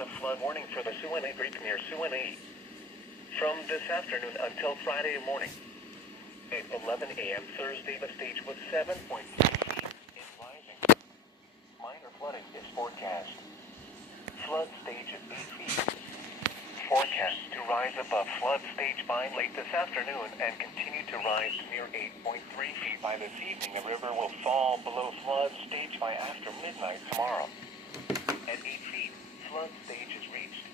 a flood warning for the Suwannee Creek near Suwannee from this afternoon until Friday morning. At 11 a.m. Thursday, the stage was 7.3 feet and rising. Minor flooding is forecast. Flood stage at 8 feet. Forecast to rise above flood stage by late this afternoon and continue to rise to near 8.3 feet by this evening. The river will fall below flood stage by after midnight tomorrow. At 8 feet, flood stage is reached.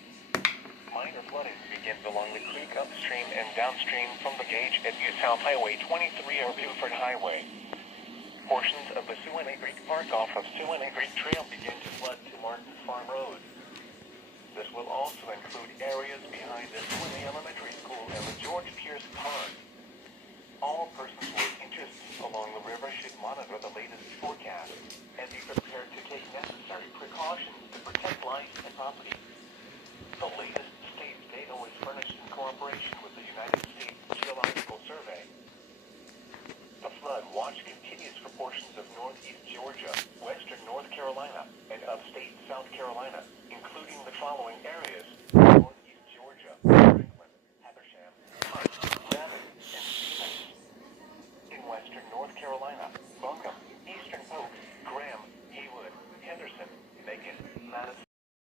Minor flooding begins along the creek upstream and downstream from the gauge at South Highway 23 or Buford Highway. Portions of the Suwannee Creek Park off of Suwannee Creek Trail begin to flood to Martin's Farm Road. This will also include areas behind the Suwannee Elementary School and the George Pierce Pond. All persons with interest along the river should monitor the latest forecast and be prepared to take necessary precautions to protect life and property. The latest state data was furnished in cooperation with the United States Geological Survey. The flood watch continues for portions of northeast Georgia, western North Carolina, and upstate South Carolina, including the following areas: northeast Georgia, Franklin, Habersham, Hunt, Babbitt, and Stevens.